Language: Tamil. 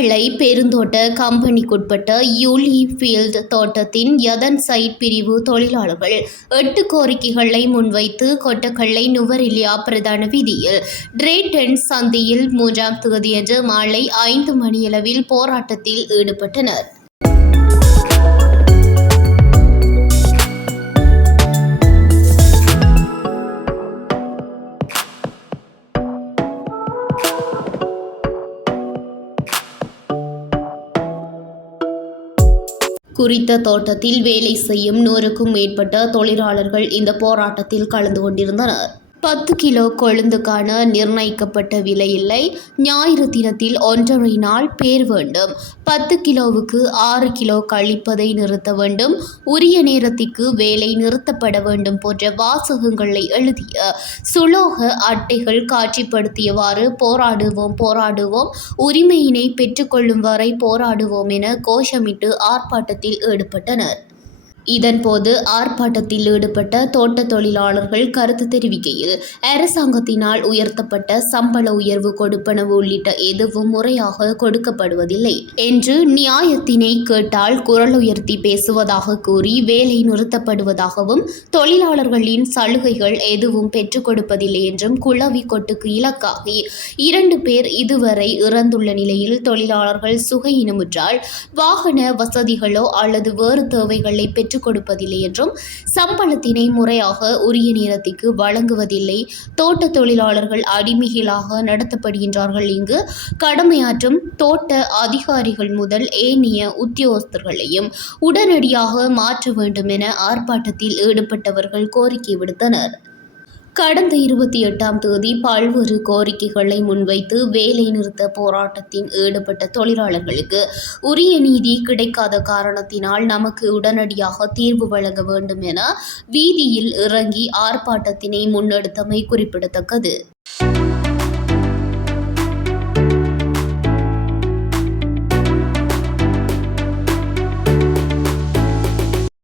பரளை பெருந்தோட்ட கம்பெனிக்குட்பட்ட யூலி ஃபீல்ட் தோட்டத்தின் யதன் சைட் பிரிவு தொழிலாளர்கள் 8 கோரிக்கைகளை முன்வைத்து கொட்டக்கள்ளை நுவரெலியா பிரதான வீதியில் டிரேட்டன் சந்தியில் 3ஆம் தேதியன்று மாலை 5 மணியளவில் போராட்டத்தில் ஈடுபட்டனர். குறித்த தோட்டத்தில் வேலை செய்யும் 100க்கும் மேற்பட்ட தொழிலாளர்கள் இந்த போராட்டத்தில் கலந்து கொண்டிருந்தனர். 10 கிலோ கொழுந்துக்கான நிர்ணயிக்கப்பட்ட விலை இல்லை. ஞாயிறு தினத்தில் 1½ நாள் பேர் வேண்டும். 10 கிலோவுக்கு 6 கிலோ கழிப்பதை நிறுத்த வேண்டும். உரிய நேரத்திற்கு வேலை நிறுத்தப்பட வேண்டும் போன்ற வாசகங்களை எழுதிய சுலோக அட்டைகள் காட்சிப்படுத்தியவாறு போராடுவோம் உரிமையினை பெற்றுக்கொள்ளும் வரை போராடுவோம் என கோஷமிட்டு ஆர்ப்பாட்டத்தில் ஈடுபட்டனர். இதன்போது ஆர்ப்பாட்டத்தில் ஈடுபட்ட தோட்ட தொழிலாளர்கள் கருத்து தெரிவிக்கையில் அரசாங்கத்தினால் உயர்த்தப்பட்ட சம்பள உயர்வு கொடுப்பனவு உள்ளிட்ட எதுவும் முறையாக கொடுக்கப்படுவதில்லை என்று நியாயத்தினை கேட்டால் குரல் உயர்த்தி பேசுவதாக கூறி வேலை நிறுத்தப்படுவதாகவும் தொழிலாளர்களின் சலுகைகள் எதுவும் பெற்றுக் கொடுப்பதில்லை என்றும் குளவி கொட்டுக்கு இலக்காகி 2 பேர் இதுவரை இறந்துள்ள நிலையில் தொழிலாளர்கள் சுகையினமுற்றால் வாகன வசதிகளோ அல்லது வேறு தேவைகளை பெற்றுக் கொடுப்பதில்லை என்றும் சம்பளத்தினை முறையாக உரிய நேரத்திற்கு வழங்குவதில்லை. தோட்ட தொழிலாளர்கள் அடிமைகளாக நடத்தப்படுகின்றார்கள். இங்கு கடமையாற்றும் தோட்ட அதிகாரிகள் முதல் ஏனைய உத்தியோகஸ்தர்களையும் உடனடியாக மாற்ற வேண்டும் என ஆர்ப்பாட்டத்தில் ஈடுபட்டவர்கள் கோரிக்கை விடுத்தனர். கடந்த 28ஆம் தேதி பல்வேறு கோரிக்கைகளை முன்வைத்து வேலை நிறுத்த போராட்டத்தில் ஈடுபட்ட தொழிலாளர்களுக்கு உரிய நீதி கிடைக்காத காரணத்தினால் நமக்கு உடனடியாக தீர்வு வழங்க வேண்டும் என வீதியில் இறங்கி ஆர்ப்பாட்டத்தினை முன்னெடுத்தமை குறிப்பிடத்தக்கது.